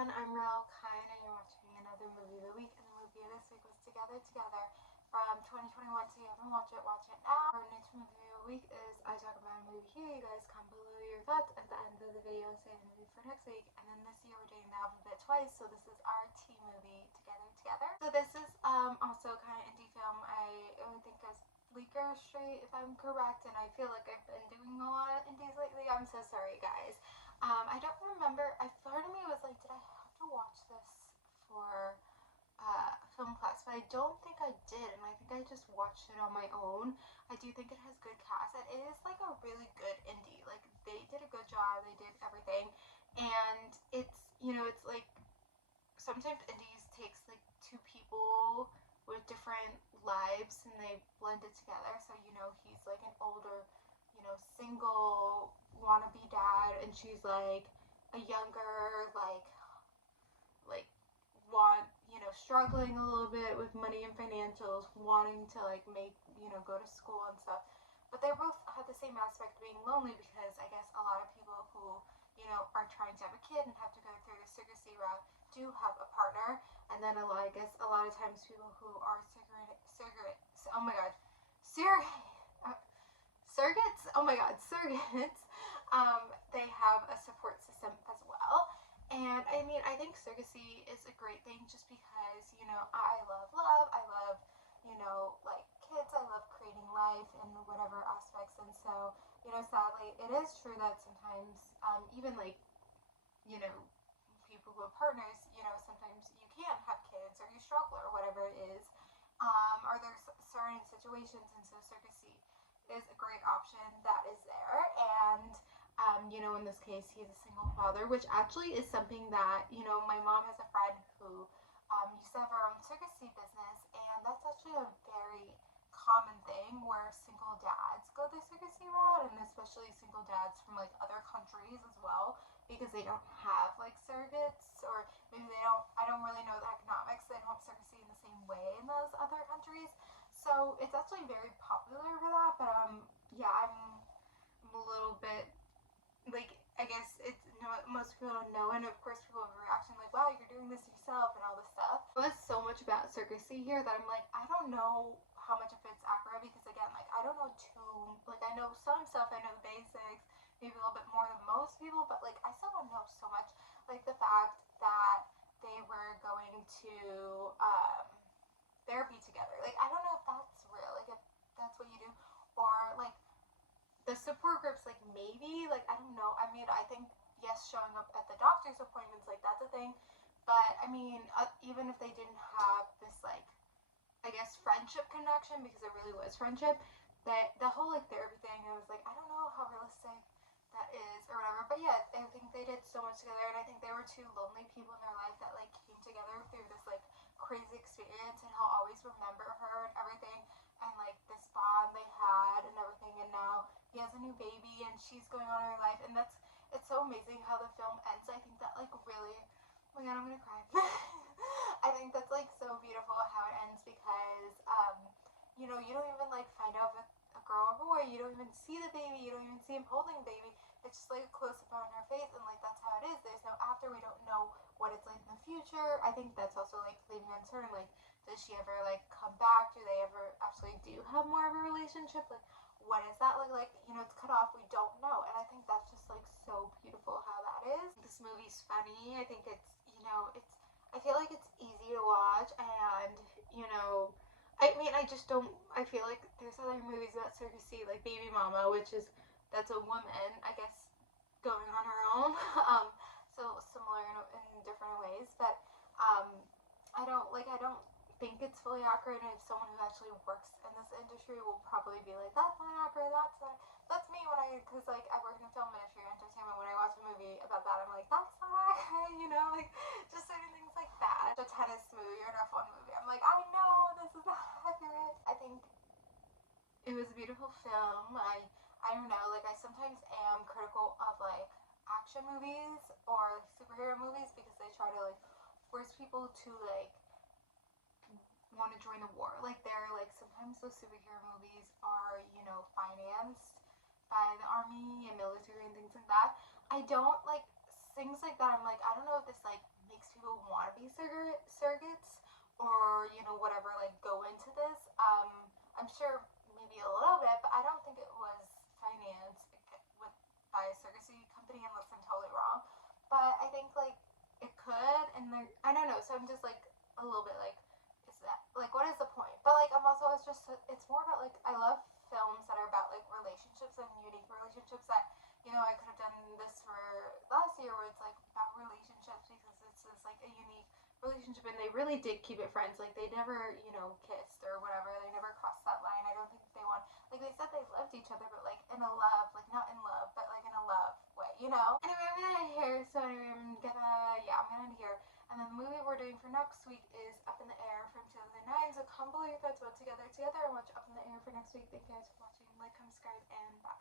everyone, I'm Real Kind and you're watching another movie of the week, and the movie of this week was Together Together from 2021, so you haven't watched it, watch it now. Our next movie of the week is I talk about a movie here. You guys comment below your thoughts at the end of the video, say the movie for next week, and then this year we're doing the alphabet twice, so this is our T movie, Together Together. So this is also kind of indie film. I think it's Bleecker Street, if I'm correct, and I feel like I've been doing a lot of indies lately. I'm so sorry, guys. I don't remember. Part of me was like, did I have to watch this for film class? But I don't think I did, and I think I just watched it on my own. I do think it has good cast, and it is like a really good indie. Like, they did a good job. They did everything, and it's like sometimes indies takes like two people with different lives and they blend it together. So he's like an older, single wannabe dad, and she's like a younger, like want struggling a little bit with money and financials, wanting to like make go to school and stuff. But they both have the same aspect of being lonely, because I guess a lot of people who are trying to have a kid and have to go through the surrogacy route do have a partner. And then a lot of times people who are surrogates, they have a support system as well. And I mean, I think surrogacy is a great thing just because, I love love, I love, like kids, I love creating life in whatever aspects. And so, sadly, it is true that sometimes, even like, people who have partners, sometimes you can't have kids or you struggle or whatever it is. Or there's certain situations, and so surrogacy is a great option that is there. And in this case, he's a single father, which actually is something that, my mom has a friend who used to have her own surrogacy business, and that's actually a very common thing where single dads go the surrogacy route, and especially single dads from like other countries as well, because they don't have like surrogates, or maybe I don't really know the economics, they don't have surrogacy in the same way in those other countries. So it's actually very popular for that. But yeah, I'm a little bit like, I guess it's most people don't know, and of course people have a reaction like, wow, you're doing this yourself and all this stuff. There's so much about surrogacy here that I'm like, I don't know how much of it's accurate, because again, like, I don't know I know some stuff, I know the basics, maybe a little bit more than most people, but like, I still don't know so much. Like the fact that they were going to therapy together, like, I don't know if that's real, like if that's what you do, or like the support groups, like maybe, like, I don't know. I mean, I think yes, showing up at the doctor's appointments, like, that's a thing. But I mean, even if they didn't have this, like, I guess friendship connection, because it really was friendship, that the whole like therapy thing, I was like, I don't know how realistic that is or whatever. But yeah, I think they did so much together, and I think they were two lonely people in their life that like came together through this like crazy experience, and he'll always remember her and everything, and like this bond they had and everything. And now he has a new baby and she's going on in her life, and it's so amazing how the film ends. I think that like really, oh my god, I'm gonna cry. I think that's like so beautiful how it ends, because you don't even like find out if a girl or boy, you don't even see the baby, you don't even see him holding the baby. It's just like a close up on her face, and like that's how it is. There's no after. We don't know what it's like in the future. I think that's also like leaving uncertain. Like, does she ever like come back? Do they ever actually do have more of a relationship? Like, what does that look like? It's cut off. We don't know. And I think that's just like so beautiful how that is. This movie's funny. I think it's I feel like it's easy to watch, and I mean, I just don't. I feel like there's other movies about surrogacy, like Baby Mama, that's a woman, I guess, going on her own. So similar in different ways, but I don't think it's fully accurate. And if someone who actually works in this industry will probably be like, that's not accurate. That's me because like I work in the film industry, entertainment. When I watch a movie about that, I'm like, that's not accurate. Like just certain things like that. A tennis movie or an F1 movie, I'm like, I know this is not accurate. I think it was a beautiful film. I don't know, like I sometimes am critical of like action movies or like superhero movies, because they try to like force people to like want to join the war. Like they're like, sometimes those superhero movies are, financed by the army and military and things like that. I don't like things like that. I'm like, I don't know if this like makes be surrogates or, you know, whatever, like, go into this. I'm sure maybe a little bit, but I don't think it was financed with by a surrogacy company unless I'm totally wrong. But I think like it could, and there, I don't know. So I'm just like a little bit like, is that like what is the point? But like I'm also it's just it's more about like I love films that are about like relationships and unique relationships that you know I could have done this for last year where it's like about relationships because it's just like a unique relationship and they really did keep it friends. Like they never you know kissed or whatever. They never crossed that line. I don't think they want like they said they loved each other but like in a love like not in love but like in a love way, you know. Anyway, I'm gonna end here. So anyway, I'm gonna end here. And then the movie we're doing for next week is Up in the Air from 2009. So can't believe that's about to get there together and watch Up in the Air for next week. Thank you guys for watching. Like, comment, subscribe, and bye.